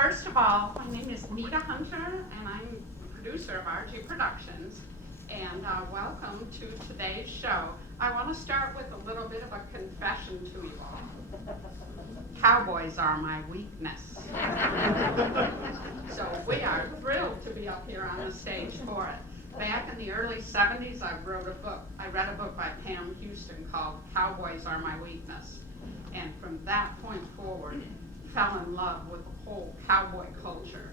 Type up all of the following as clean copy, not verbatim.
First of all, my name is Nita Hunter, and I'm the producer of RG Productions. And welcome to today's show. I want to start with a little bit of a confession to you all. Cowboys are my weakness. So we are thrilled to be up here on the stage for it. Back in the early 70s, I read a book by Pam Houston called Cowboys Are My Weakness. And from that point forward, fell in love with the whole cowboy culture.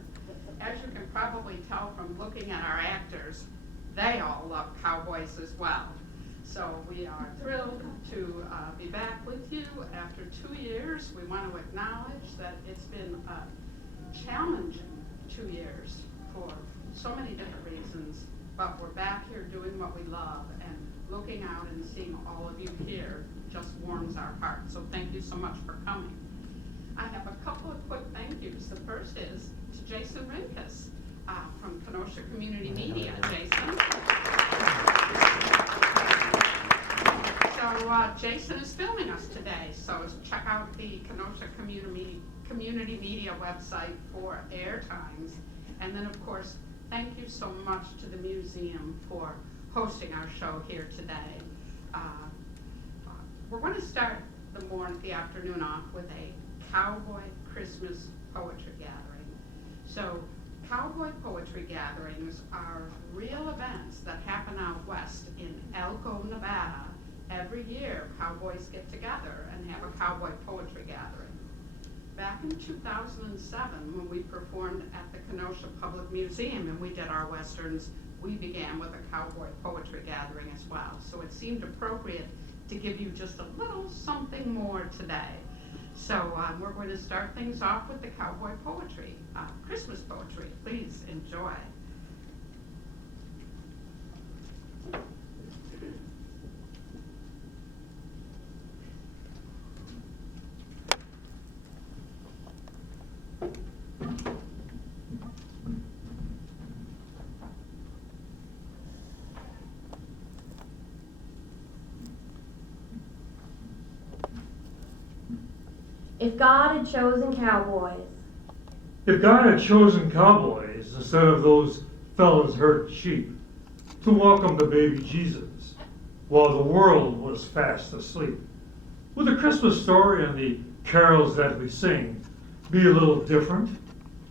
As you can probably tell from looking at our actors, they all love cowboys as well. So we are thrilled to be back with you after 2 years. We want to acknowledge that it's been a challenging 2 years for so many different reasons, but we're back here doing what we love, and looking out and seeing all of you here just warms our hearts. So thank you so much for coming. I have a couple of quick thank yous. The first is to Jason Rinkus from Kenosha Community Media. Jason. So Jason is filming us today, so check out the Kenosha Community Media website for air times. And then, of course, thank you so much to the museum for hosting our show here today. We're going to start the afternoon off with a Cowboy Christmas Poetry Gathering. So Cowboy Poetry Gatherings are real events that happen out west in Elko, Nevada. Every year, cowboys get together and have a cowboy poetry gathering. Back in 2007, when we performed at the Kenosha Public Museum and we did our westerns, we began with a cowboy poetry gathering as well. So it seemed appropriate to give you just a little something more today. So we're going to start things off with the cowboy poetry, Christmas poetry. Please enjoy. If God had chosen cowboys. If God had chosen cowboys instead of those fellas herding sheep to welcome the baby Jesus while the world was fast asleep, would the Christmas story and the carols that we sing be a little different?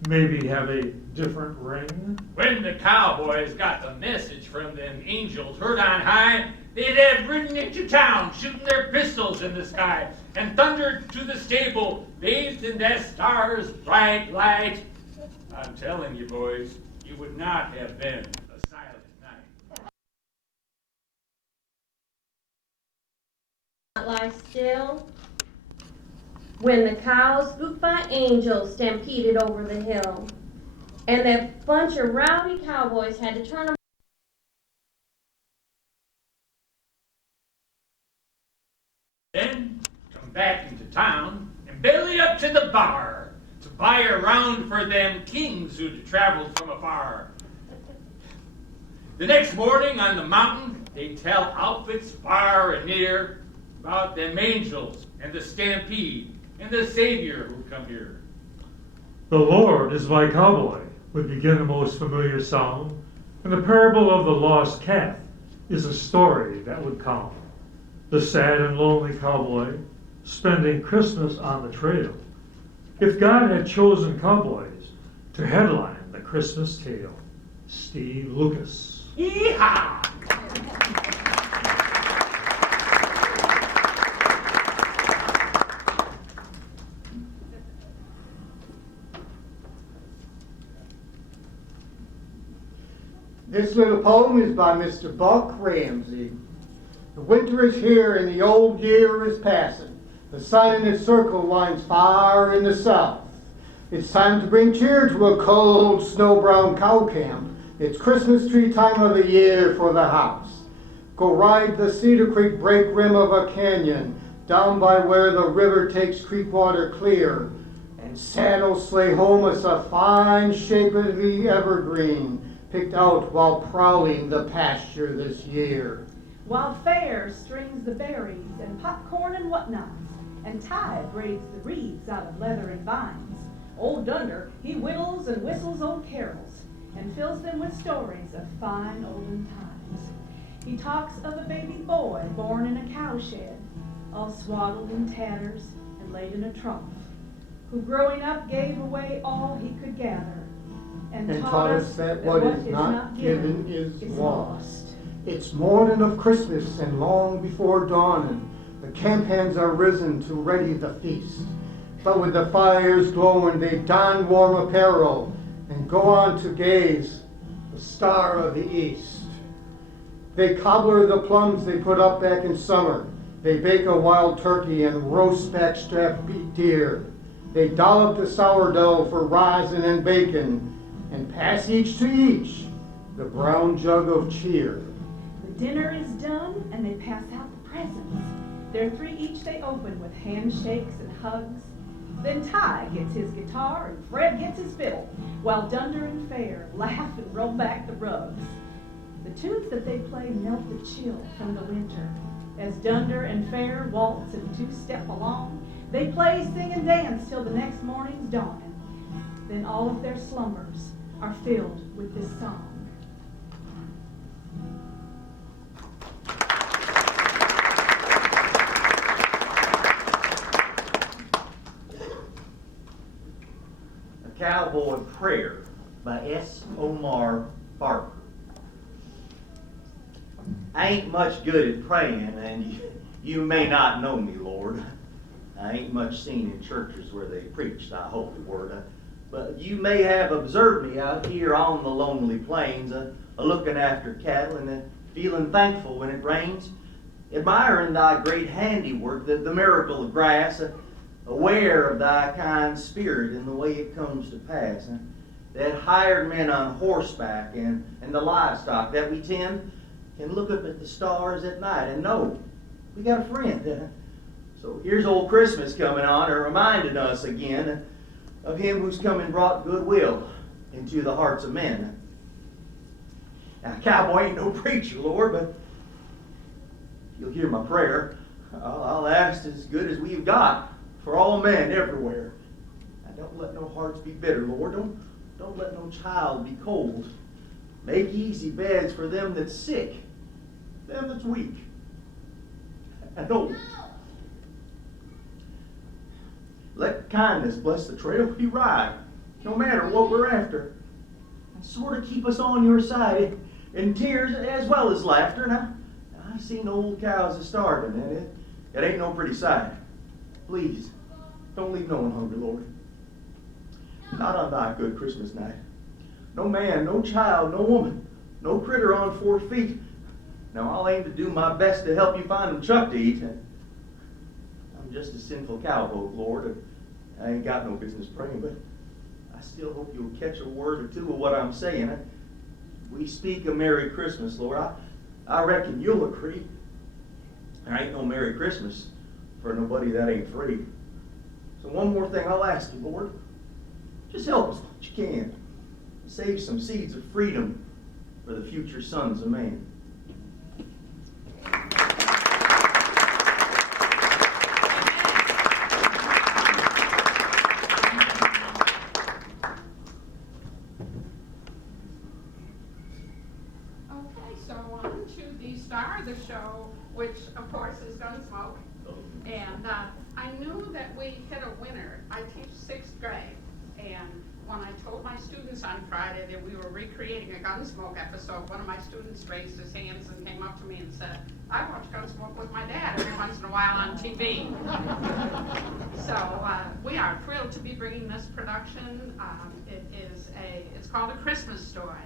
Maybe have a different ring? When the cowboys got the message from them angels heard on high, they'd have ridden into town, shooting their pistols in the sky, and thundered to the stable, bathed in that star's bright light. I'm telling you, boys, you would not have been a silent night. Not lie still. When the cows, spooked by angels, stampeded over the hill, and that bunch of rowdy cowboys had to turn them. Then come back into town and belly up to the bar to buy a round for them kings who'd traveled from afar. The next morning on the mountain, they tell outfits far and near about them angels and the stampede and the Savior who come here. The Lord is my cowboy would begin the most familiar sound, and the parable of the lost calf is a story that would count. The sad and lonely cowboy spending Christmas on the trail. If God had chosen cowboys to headline the Christmas tale, Steve Lucas. Yeehaw! This little poem is by Mr. Buck Ramsey. The winter is here and the old year is passing. The sun in its circle winds far in the south. It's time to bring cheer to a cold, snow-brown cow camp. It's Christmas tree time of the year for the house. Go ride the Cedar Creek break rim of a canyon, down by where the river takes creek water clear, and saddle sleigh home us a fine shapely evergreen, picked out while prowling the pasture this year. While Fair strings the berries and popcorn and whatnots, and Ty braids the wreaths out of leather and vines, Old Dunder, he whittles and whistles old carols and fills them with stories of fine olden times. He talks of a baby boy born in a cowshed, all swaddled in tatters and laid in a trough, who growing up gave away all he could gather, and taught us that what is not given is lost. It's morning of Christmas, and long before dawning, the camp hands are risen to ready the feast. But with the fires glowing, they don warm apparel and go on to gaze the star of the east. They cobbler the plums they put up back in summer. They bake a wild turkey and roast backstrap beef deer. They dollop the sourdough for rosin and bacon, and pass each to each the brown jug of cheer. The dinner is done, and they pass out the presents. Their three each they open with handshakes and hugs. Then Ty gets his guitar and Fred gets his fiddle, while Dunder and Fair laugh and roll back the rugs. The tunes that they play melt the chill from the winter. As Dunder and Fair waltz and two-step along, they play, sing, and dance till the next morning's dawning. Then all of their slumbers are filled with this song. Cowboy Prayer by S. Omar Parker. I ain't much good at praying, and you may not know me, Lord. I ain't much seen in churches where they preach thy holy word. But you may have observed me out here on the lonely plains, looking after cattle and feeling thankful when it rains, admiring thy great handiwork, the miracle of grass, aware of thy kind spirit in the way it comes to pass. That hired men on horseback and the livestock that we tend can look up at the stars at night and know we got a friend. So here's old Christmas coming on and reminding us again of him who's come and brought goodwill into the hearts of men. Now, cowboy ain't no preacher, Lord, but you'll hear my prayer. I'll ask as good as we've got for all men everywhere. Now, don't let no hearts be bitter, Lord. Don't let no child be cold. Make easy beds for them that's sick, them that's weak. And don't let kindness bless the trail we ride, no matter what we're after. And sort of keep us on your side in tears as well as laughter. Now I've seen old cows a starving, and it ain't no pretty sight. Please, don't leave no one hungry, Lord. Not on thy good Christmas night. No man, no child, no woman, no critter on 4 feet. Now I'll aim to do my best to help you find them chuck to eat. I'm just a sinful cowboy, Lord. I ain't got no business praying, but I still hope you'll catch a word or two of what I'm saying. We speak of Merry Christmas, Lord. I reckon you'll agree. There ain't no Merry Christmas for nobody that ain't free. So one more thing I'll ask you, Lord. Just help us what you can. Save some seeds of freedom for the future sons of man. Okay, so on to the star of the show, which of course is Gunsmoke. And I knew that we hit a winner. I teach 6th grade, and when I told my students on Friday that we were recreating a Gunsmoke episode, one of my students raised his hands and came up to me and said, I watch Gunsmoke with my dad every once in a while on TV. So we are thrilled to be bringing this production. It's called A Christmas Story,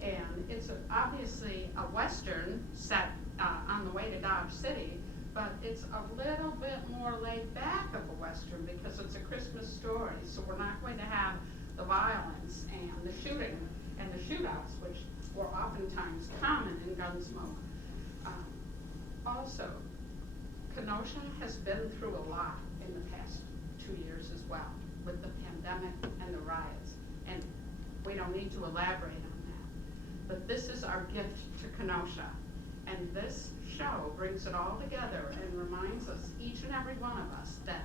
and it's obviously a Western set on the way to Dodge City, but it's a little bit more laid back of a Western because it's a Christmas story, so we're not going to have the violence and the shooting and the shootouts, which were oftentimes common in Gunsmoke. Also, Kenosha has been through a lot in the past 2 years as well, with the pandemic and the riots, and we don't need to elaborate on that. But this is our gift to Kenosha, and this show brings it all together and reminds us, each and every one of us, that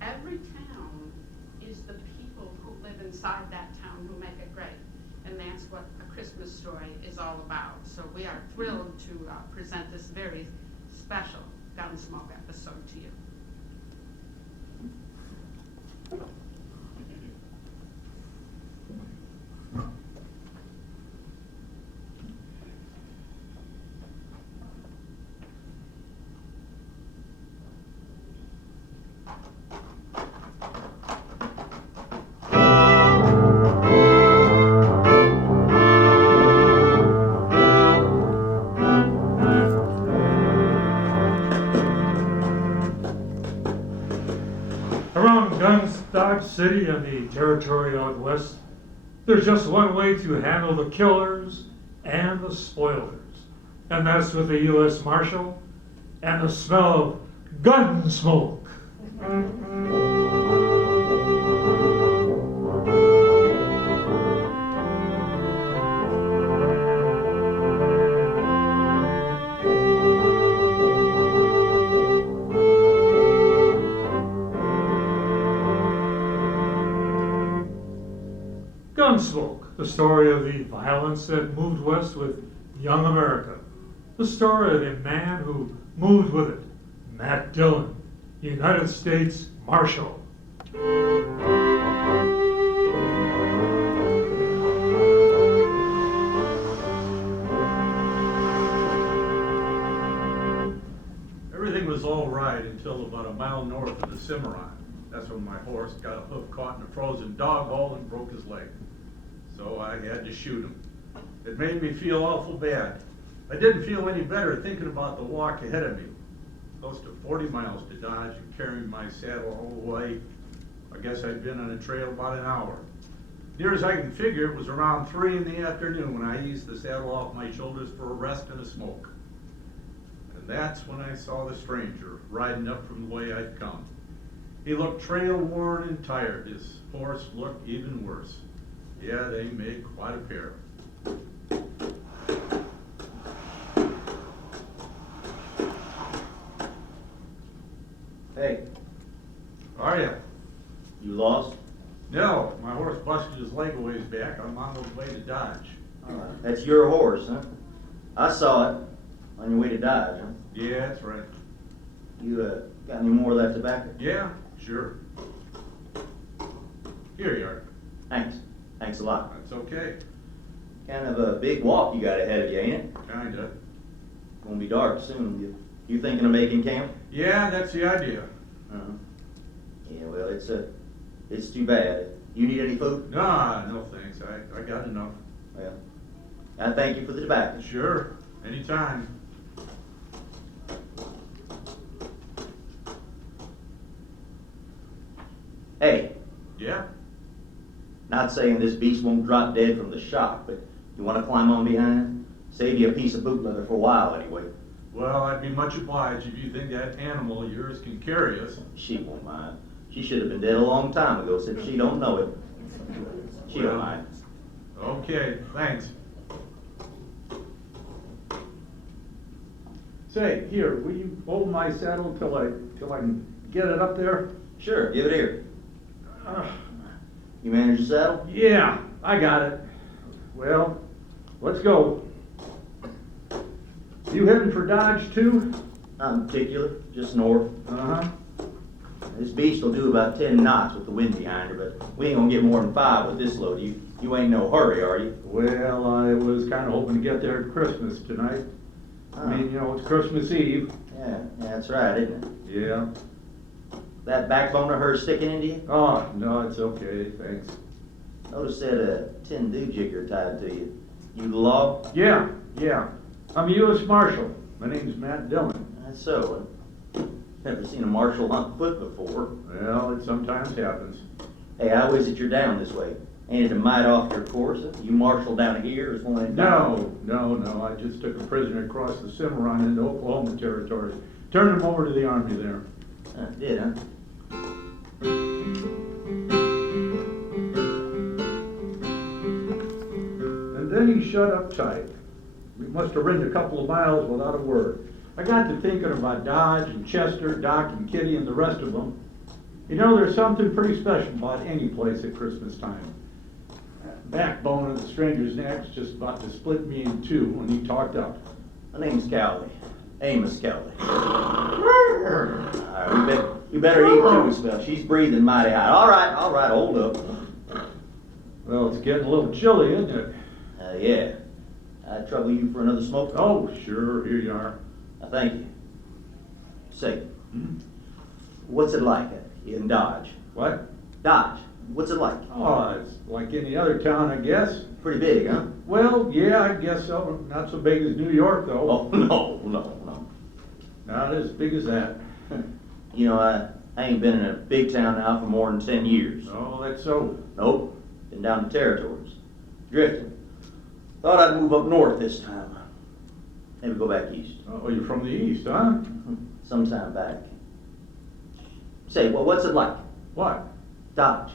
every town is the people who inside that town who make it great. And that's what A Christmas Story is all about. So we are thrilled to present this very special Gunsmoke episode to you. Around Dodge City and the territory out west, there's just one way to handle the killers and the spoilers, and that's with a U.S. Marshal and the smell of gun smoke. Gunsmoke, the story of the violence that moved west with young America. The story of a man who moved with it, Matt Dillon, United States Marshal. Everything was all right until about a mile north of the Cimarron. That's when my horse got a hoof caught in a frozen dog hole and broke his leg. So I had to shoot him. It made me feel awful bad. I didn't feel any better thinking about the walk ahead of me. Close to 40 miles to Dodge and carrying my saddle all the way. I guess I'd been on a trail about an hour. Near as I can figure, it was around 3 in the afternoon when I eased the saddle off my shoulders for a rest and a smoke. And that's when I saw the stranger riding up from the way I'd come. He looked trail worn and tired. His horse looked even worse. Yeah, they made quite a pair. Hey, Are ya? you lost? No, my horse busted his leg a ways back. I'm on the way to Dodge. That's your horse, huh? I saw it on your way to Dodge, huh? Yeah, that's right. You got any more of that tobacco? Yeah, sure. Here you are. Thanks. Thanks a lot. That's okay. Kind of a big walk you got ahead of you, ain't it? Kinda. Gonna be dark soon. You thinking of making camp? Yeah, that's the idea. Uh-huh. Yeah, well, it's too bad. You need any food? Nah, no thanks. I got enough. Well, I thank you for the tobacco. Sure, anytime. Hey, Yeah? not saying this beast won't drop dead from the shock, but you want to climb on behind? Save you a piece of boot leather for a while, anyway. Well, I'd be much obliged if you think that animal of yours can carry us. She won't mind. She should have been dead a long time ago, so if she don't know it, she don't mind. Okay, thanks. Say, here, will you hold my saddle till I can get it up there? Sure, give it here. You manage the saddle? Yeah, I got it. Well, let's go. You heading for Dodge too? Not in particular, just north. Uh-huh. This beast will do about 10 knots with the wind behind her, but we ain't gonna get more than 5 with this load. You ain't no hurry, are you? Well, I was kind of hoping to get there at Christmas tonight. I mean, you know, it's Christmas Eve. Yeah, that's right, isn't it? Yeah. That backbone of hers sticking into you? Oh, no, it's okay, thanks. Notice that tin do-jigger tied to you. You the law? Yeah. I'm a U.S. Marshal. My name's Matt Dillon. That's so. Never seen a marshal hunt foot before. Well, it sometimes happens. Hey, I wish that you're down this way. Ain't it a mite off your course? You marshal down here as one in No. I just took a prisoner across the Cimarron into Oklahoma territory. Turned him over to the army there. Did, huh? And then he shut up tight. We must have ridden a couple of miles without a word. I got to thinking about Dodge and Chester, Doc and Kitty and the rest of them. You know, there's something pretty special about any place at Christmas time. backbone of the stranger's neck's just about to split me in two when he talked up. My name's Cowley. Amos Cowley. We better eat too, Isabel. She's breathing mighty hot. All right, hold up. Well, it's getting a little chilly, isn't it? Yeah. I trouble you for another smoke? Oh, sure, here you are. Thank you. Say, what's it like in Dodge? What? Dodge, what's it like? Oh, it's like any other town, I guess. Pretty big, huh? Well, yeah, I guess so. Not so big as New York, though. Oh, no. Not as big as that. You know, I ain't been in a big town now for more than 10 years. Oh, that's so. Nope. Been down the territories. Drifting. Thought I'd move up north this time. Maybe go back east. Oh, you're from the east, huh? Sometime back. Say, well, what's it like? What? Dodge.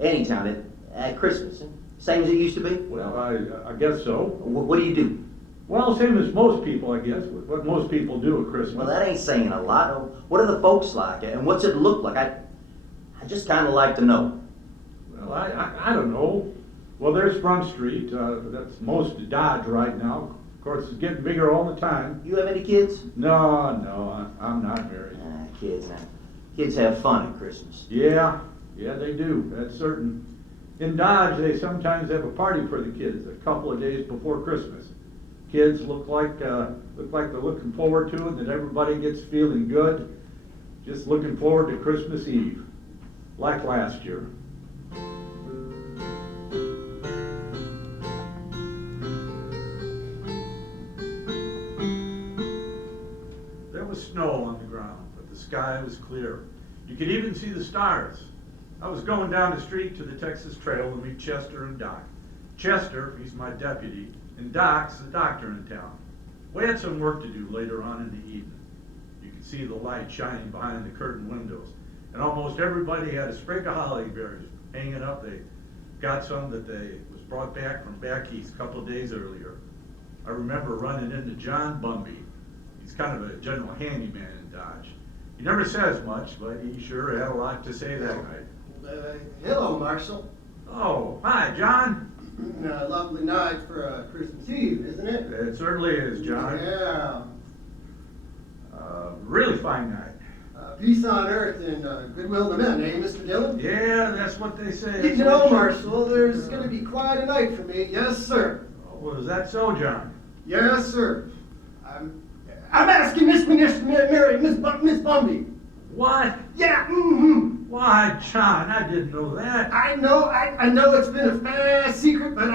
Any town at Christmas. Same as it used to be? Well, I guess so. What do you do? Well, same as most people, I guess. What most people do at Christmas. Well, that ain't saying a lot. What are the folks like, and what's it look like? I just kind of like to know. Well, I don't know. Well, there's Front Street. That's most of Dodge right now. Of course, it's getting bigger all the time. You have any kids? No, I'm not married. Kids. Kids have fun at Christmas. Yeah, they do. That's certain. In Dodge, they sometimes have a party for the kids a couple of days before Christmas. Kids look like they're looking forward to it, and everybody gets feeling good. Just looking forward to Christmas Eve, like last year. There was snow on the ground, but the sky was clear. You could even see the stars. I was going down the street to the Texas Trail to meet Chester and Doc. Chester, he's my deputy, and Doc's the doctor in town. We had some work to do later on in the evening. You could see the light shining behind the curtain windows, and almost everybody had a sprig of holly berries hanging up. They got some that was brought back from back east a couple of days earlier. I remember running into John Bumby. He's kind of a general handyman in Dodge. He never says much, but he sure had a lot to say that night. Hello, Marshal. Oh, hi, John. A lovely night for Christmas Eve, isn't it? It certainly is, John. Yeah. Really fine night. Peace on earth and goodwill to men, eh, Mr. Dillon? Yeah, that's what they say. You know, Marshal, there's going to be quite a night for me. Yes, sir. Well, is that so, John? Yes, sir. I'm asking Miss Mary, Miss Bumby. What? Yeah, Why, John, I didn't know that. I know it's been a fast secret, but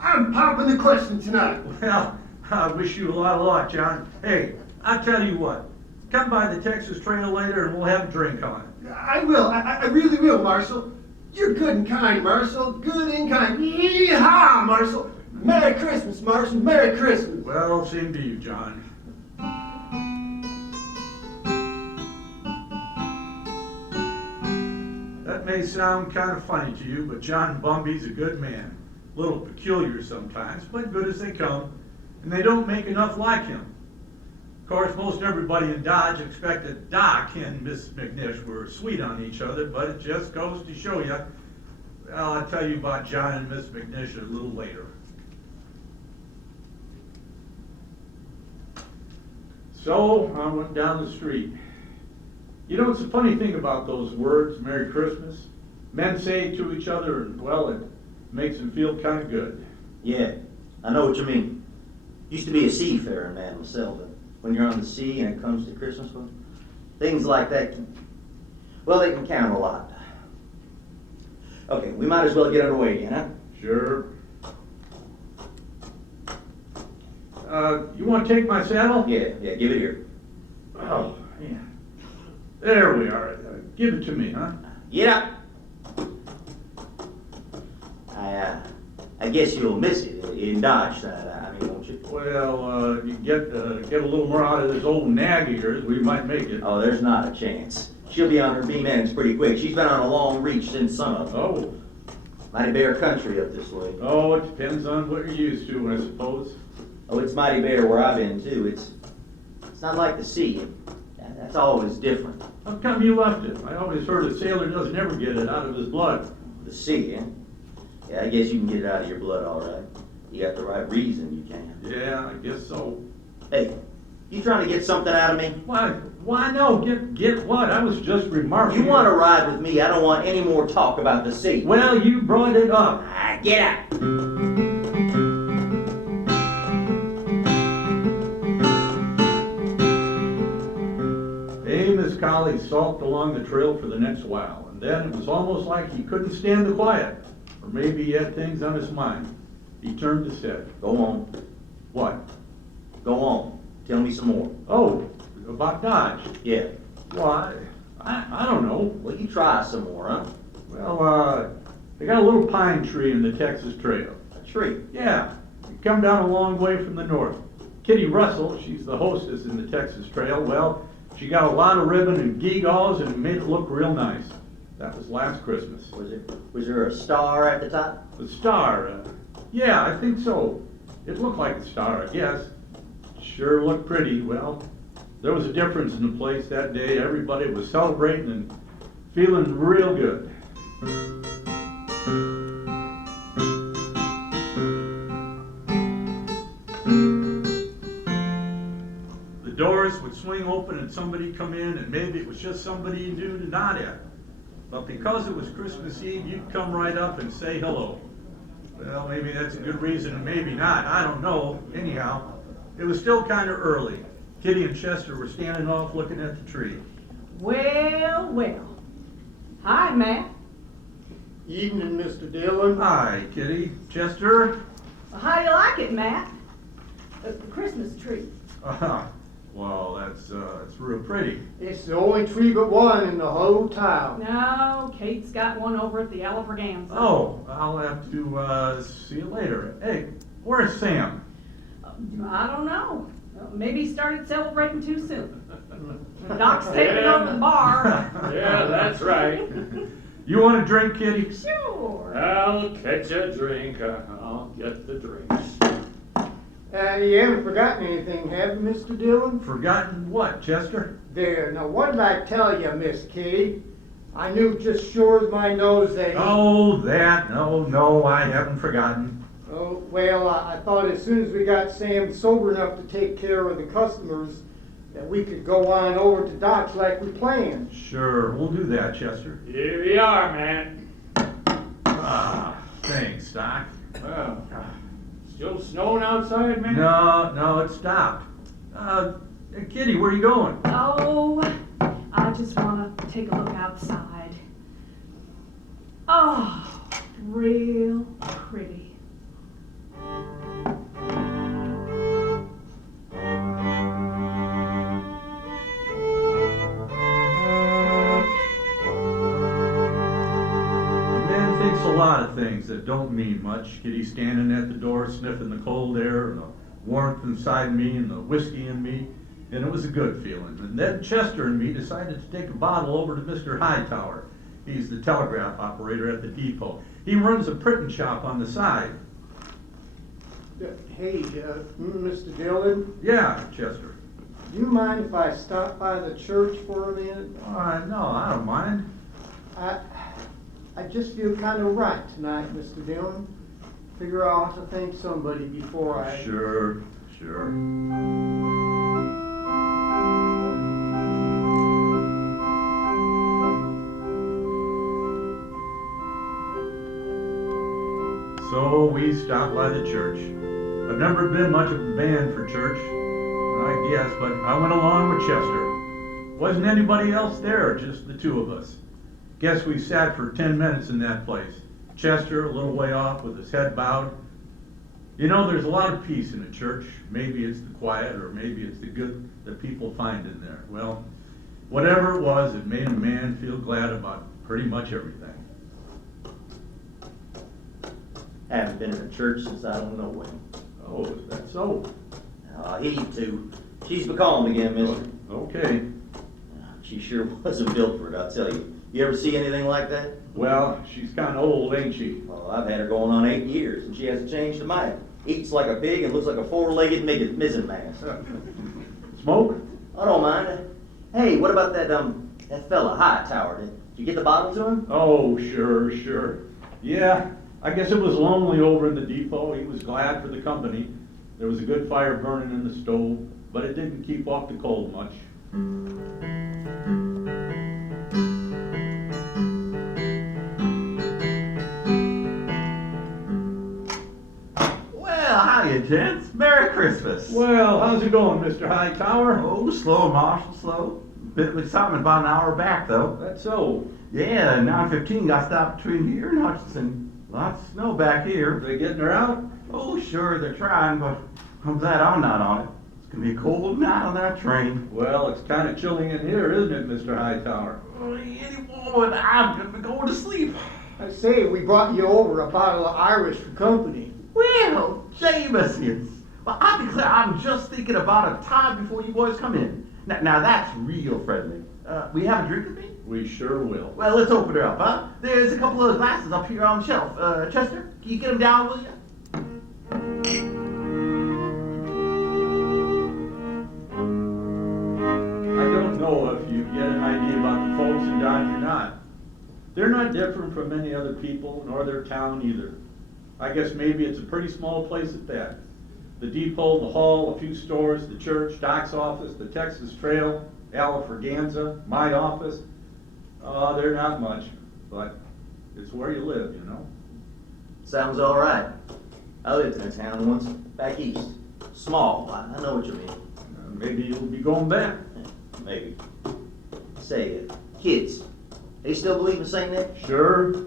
I'm popping the question tonight. Well, I wish you a lot of luck, John. Hey, I'll tell you what. Come by the Texas Trail later and we'll have a drink on it. I will. I really will, Marshal. You're good and kind, Marshal. Good and kind. Yee-haw, Marshal. Merry Christmas, Marshal. Merry Christmas. Well, same to you, John. That may sound kind of funny to you, but John Bumby's a good man. A little peculiar sometimes, but good as they come. And they don't make enough like him. Of course, most everybody in Dodge expected Doc and Miss McNish were sweet on each other, but it just goes to show you. Well, I'll tell you about John and Miss McNish a little later. So, I went down the street. You know, it's a funny thing about those words, Merry Christmas. Men say it to each other, and, well, it makes them feel kind of good. Yeah, I know what you mean. Used to be a seafaring man myself, but when you're on the sea and it comes to Christmas, well, things like that they can count a lot. Okay, we might as well get underway again, huh? Sure. You want to take my saddle? Yeah, give it here. Oh, yeah. There we are. Give it to me, huh? Get up. I guess you'll miss it in Dodge, won't you? Well, you get a little more out of this old nag of yours, we might make it. Oh, there's not a chance. She'll be on her beam ends pretty quick. She's been on a long reach since sunup. Oh. Mighty bare country up this way. Oh, it depends on what you're used to, I suppose. Oh, it's mighty bare where I've been, too. It's not like the sea. That's always different. How come you left it? I always heard a sailor doesn't ever get it out of his blood. The sea, eh? Yeah, I guess you can get it out of your blood all right. You got the right reason you can. Yeah, I guess so. Hey, you trying to get something out of me? Why no? Get what? I was just remarking. You want to ride with me? I don't want any more talk about the sea. Well, you brought it up. Ah, get out. Amos Collie sulked along the trail for the next while, and then it was almost like he couldn't stand the quiet. Or maybe he had things on his mind. He turned his head. Go on. What? Go on. Tell me some more. Oh, about Dodge. Yeah. Why? I don't know. Well, you try some more, huh? Well, they got a little pine tree in the Texas Trail. A tree. Yeah, you come down a long way from the north. Kitty Russell, she's the hostess in the Texas Trail. Well, she got a lot of ribbon and gewgaws and made it look real nice. That was last Christmas. Was there a star at the top? The star, yeah, I think so. It looked like a star, I guess. Sure looked pretty. Well, there was a difference in the place that day. Everybody was celebrating and feeling real good. The doors would swing open and somebody come in, and maybe it was just somebody you knew to nod at. But because it was Christmas Eve, you'd come right up and say hello. Well, maybe that's a good reason, and maybe not. I don't know. Anyhow, it was still kind of early. Kitty and Chester were standing off looking at the tree. Well, well. Hi, Matt. Evening, Mr. Dillon. Hi, Kitty. Chester? How do you like it, Matt? The Christmas tree. Well, that's real pretty. It's the only tree but one in the whole town. No, Kate's got one over at the Alfraganza. Oh, I'll have to see you later. Hey, where's Sam? I don't know. Maybe he started celebrating too soon. Doc's taking over the bar. Yeah, that's right. You want a drink, Kitty? Sure. I'll catch a drink. I'll get the drinks. You haven't forgotten anything, have you, Mr. Dillon? Forgotten what, Chester? There, now what did I tell you, Miss Kitty? I knew just sure as my nose that Oh, that. No, I haven't forgotten. Oh, well, I thought as soon as we got Sam sober enough to take care of the customers, that we could go on over to Doc's like we planned. Sure, we'll do that, Chester. Here we are, man. Thanks, Doc. Well, still snowing outside, man? No, it stopped. Kitty, where you going? Oh, I just want to take a look outside. Oh, real pretty. A lot of things that don't mean much. Kitty standing at the door sniffing the cold air and the warmth inside me and the whiskey in me, and it was a good feeling. And then Chester and me decided to take a bottle over to Mr. Hightower. He's the telegraph operator at the depot. He runs a printing shop on the side. Hey, Mr. Dillon, Yeah, Chester. do you mind if I stop by the church for a minute? No, I don't mind. I just feel kind of right tonight, Mr. Dillon. Figure I ought to thank somebody before I... Sure. So we stopped by the church. I've never been much of a man for church, I guess, but I went along with Chester. Wasn't anybody else there, just the two of us. Guess we sat for 10 minutes in that place. Chester a little way off with his head bowed. You know, there's a lot of peace in a church. Maybe it's the quiet, or maybe it's the good that people find in there. Well, whatever it was, it made a man feel glad about pretty much everything. Haven't been in a church since I don't know when. Oh, is that so? Heave to. She's becalmed again, mister. Okay. She sure wasn't built for it, I'll tell you. You ever see anything like that? Well, she's kind of old, ain't she? Well, I've had her going on 8 years, and she hasn't changed a mite. Eats like a pig and looks like a four-legged mizzen mast. Smoke? I don't mind. Hey, what about that fella, Hightower? Did you get the bottle to him? Oh, sure. Yeah, I guess it was lonely over in the depot. He was glad for the company. There was a good fire burning in the stove, but it didn't keep off the cold much. Well, hiya, gents. Merry Christmas. Well, how's it going, Mr. Hightower? Oh, slow, Marshal, slow. Bit of excitement about an hour back, though. That's so. Yeah, 9:15 got stopped between here and Hutchinson. Lots of snow back here. Are they getting her out? Oh, sure, they're trying, but I'm glad I'm not on it. It's gonna be a cold night on that train. Well, it's kind of chilling in here, isn't it, Mr. Hightower? Oh, any moment, I'm gonna be going to sleep. I say, we brought you over a bottle of Irish for company. Well, Jamesons. Well, I declare I'm just thinking about a time before you boys come in. Now that's real friendly. We have a drink with me? We sure will. Well, let's open her up, huh? There's a couple of glasses up here on the shelf. Chester, can you get them down, will you? I don't know if you get an idea about the folks in Dodge or not. They're not different from any other people, nor their town either. I guess maybe it's a pretty small place at that. The depot, the hall, a few stores, the church, Doc's office, the Texas Trail, Alafraganza, my office. They're not much, but it's where you live, you know. Sounds all right. I lived in a town once, back east. Small, I know what you mean. Maybe you'll be going back. Maybe. Say, kids, they still believe in St. Nick? Sure.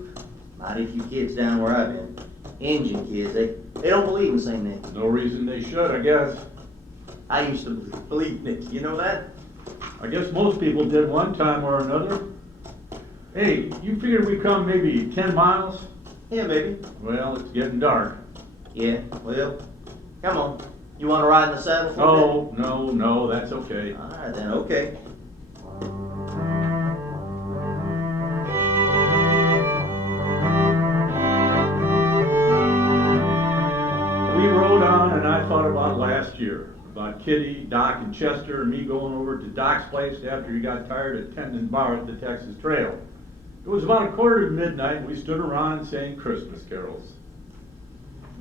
Mighty few kids down where I've been. Indian kids, they don't believe in St. Nick. No reason they should, I guess. I used to believe in it, you know that? I guess most people did one time or another. Hey, you figured we come maybe 10 miles? Yeah, maybe. Well, it's getting dark. Yeah, well, come on. You want to ride in the saddle for a bit? No, that's okay. All right then, okay. We rode on and I thought about last year, about Kitty, Doc, and Chester, and me going over to Doc's place after he got tired of tending bar at the Texas Trail. It was about 1:45 and we stood around and sang Christmas carols.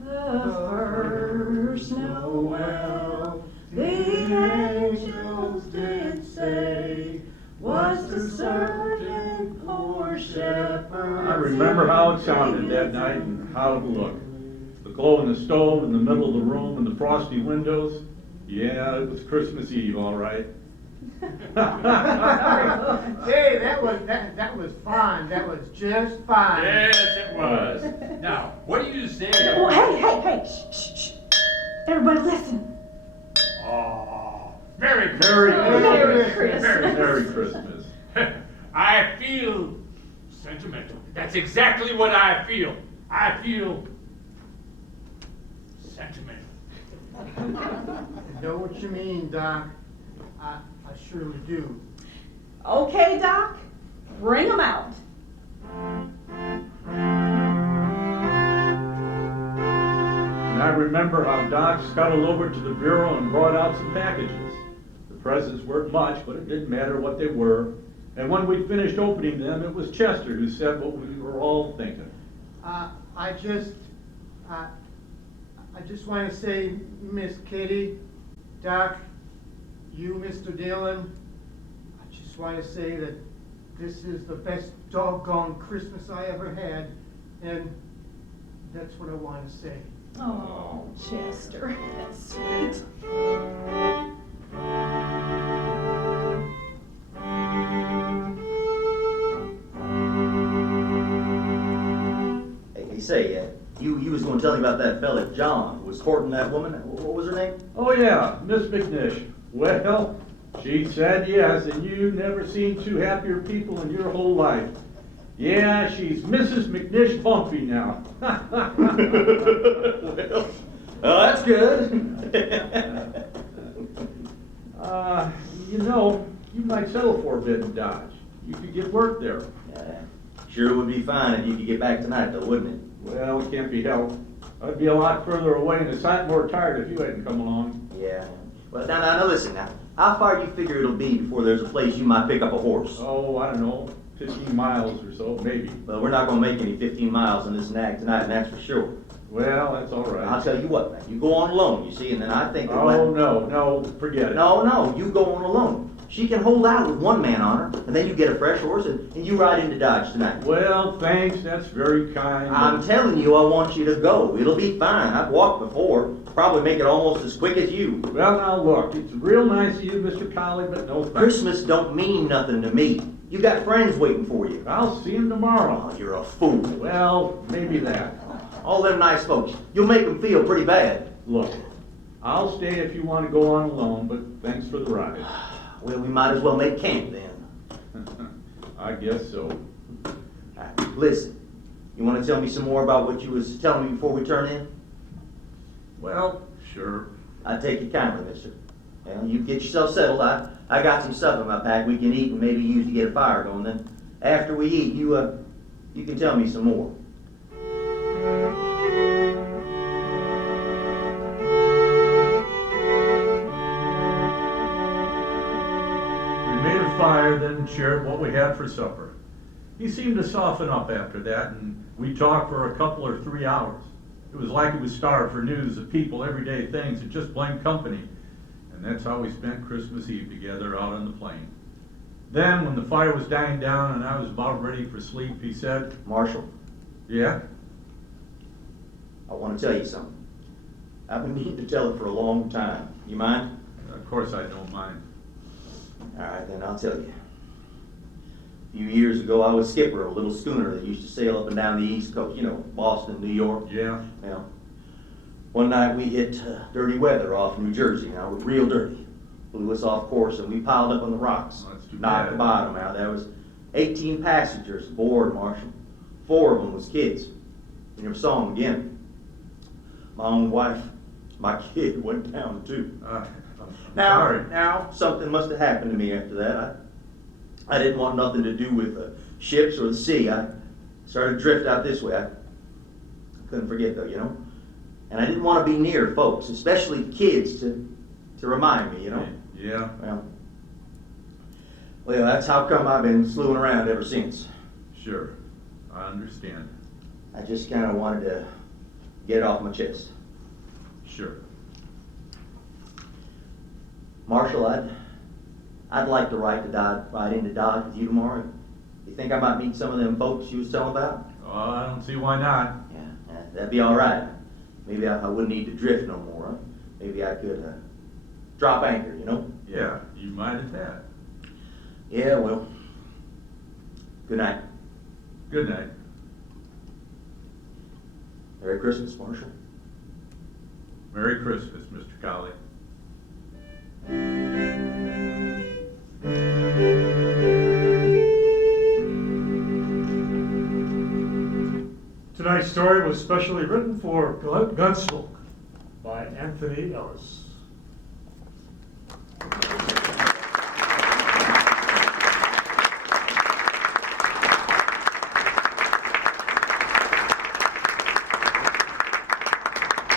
The first Noel, the angels did say, was to certain poor shepherds. I remember how it sounded that night and how it looked. The glow in the stove in the middle of the room and the frosty windows. Yeah, it was Christmas Eve, all right. Hey, that was fine. That was just fine. Yes, it was. Now, what do you say? Oh, hey, shh. Everybody listen. Oh, Merry Merry Christmas. Merry Christmas. I feel sentimental. That's exactly what I feel. I feel sentimental. I know what you mean, Doc. I surely do. Okay, Doc, bring them out. And I remember how Doc scuttled over to the bureau and brought out some packages. The presents weren't much, but it didn't matter what they were. And when we finished opening them, it was Chester who said what we were all thinking. I just want to say, Miss Kitty, Doc, you, Mr. Dillon, I just want to say that this is the best doggone Christmas I ever had, and that's what I want to say. Oh, Chester, that's sweet. Hey, say, you was going to tell me about that fella John who was courting that woman. What was her name? Oh yeah, Miss McNish. Well, she said yes, and you've never seen two happier people in your whole life. Yeah, she's Mrs. McNish Bumpy now. Well, that's good. You know, you might settle for a bit in Dodge. You could get work there. Sure would be fine if you could get back tonight, though, wouldn't it? Well, it can't be helped. I'd be a lot further away and a sight more tired if you hadn't come along. Yeah. Well, now, listen now. How far do you figure it'll be before there's a place you might pick up a horse? Oh, I don't know. 15 miles or so, maybe. Well, we're not gonna make any 15 miles in this nag tonight, and that's for sure. Well, that's all I'll right. tell you what, man, you go on alone, you see, and then I think that Oh, no, forget it. No, you go on alone. She can hold out with one man on her, and then you get a fresh horse, and you ride into Dodge tonight. Well, thanks, that's very kind. I'm telling you, I want you to go. It'll be fine. I've walked before. Probably make it almost as quick as you. Well, now look, it's real nice of you, Mr. Colley, but no thanks. Christmas don't mean nothing to me. You got friends waiting for you. I'll see him tomorrow. Oh, you're a fool. Well, maybe that. All them nice folks. You'll make them feel pretty bad. Look, I'll stay if you want to go on alone, but thanks for the ride. Well, we might as well make camp then. I guess so. Listen, you want to tell me some more about what you was telling me before we turn in? Well, sure. I take it kindly, mister. Well, you get yourself settled. I got some stuff in my pack we can eat and maybe use to get a fire going. Then after we eat, you can tell me some more. We made a fire, then shared what we had for supper. He seemed to soften up after that, and we talked for a couple or 3 hours. It was like he was starved for news of people, everyday things, and just plain company. And that's how we spent Christmas Eve together out on the plain. Then, when the fire was dying down and I was about ready for sleep, he said, Marshal, "Yeah?" I want to tell you something. I've been needing to tell it for a long time. You mind? Of course I don't mind. All right, then I'll tell you. A few years ago, I was skipper of a little schooner that used to sail up and down the East Coast, you know, Boston, New York. Yeah? Well, one night we hit dirty weather off New Jersey, now, real dirty. Blew us off course and we piled up on the rocks. Oh, that's too Knocked bad. the bottom out. There was 18 passengers aboard, Marshal. 4 of them was kids. You never saw them again. My own wife, my kid went down too. I'm Now, sorry. now, something must have happened to me after that. I didn't want nothing to do with ships or the sea. I started to drift out this way. I couldn't forget though, you know. And I didn't want to be near folks, especially kids, to remind me, you know. Yeah? Well, that's how come I've been slewing around ever since. Sure. I understand. I just kind of wanted to get it off my chest. Sure. Marshal, I'd like to ride into Dodge with you tomorrow. You think I might meet some of them folks you was telling about? Oh, I don't see why not. Yeah, that'd be all right. Maybe I wouldn't need to drift no more. Huh? Maybe I could drop anchor, you know? Yeah, you might at that. Yeah, well, good night. Good night. Merry Christmas, Marshal. Merry Christmas, Mr. Colley. Tonight's story was specially written for Gunsmoke by Anthony Ellis.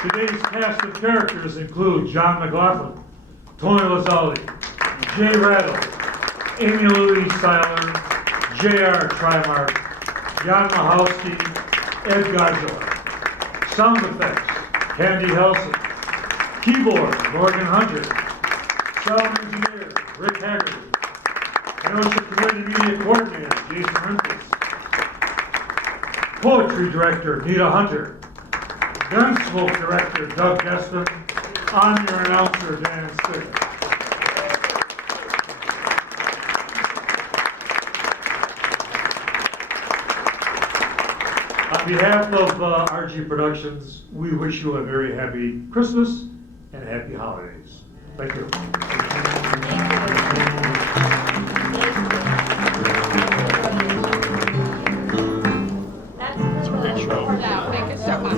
Today's cast of characters include John McLaughlin, Tony Lazzali, Jay Rattle, Amy Louise Seiler, J.R. Trimark, Jan Mahowski, Ed Godzilla. Sound effects, Candy Helson. Keyboard, Morgan Hunter. Sound engineer, Rick Haggerty. Kenosha Community Media Coordinator, Jason Rimkus. Poetry Director, Nita Hunter. Gunsmoke Director, Doug Destin. I'm your announcer, Dan Stick. On behalf of RG Productions, we wish you a very happy Christmas and happy holidays. Thank you. That's a big show. Yeah, make it so much.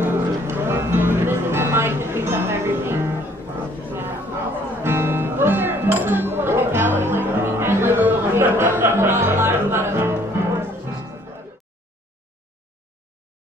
This is the mic that picks up everything. Yeah. Those are the cool localities, like we had like a little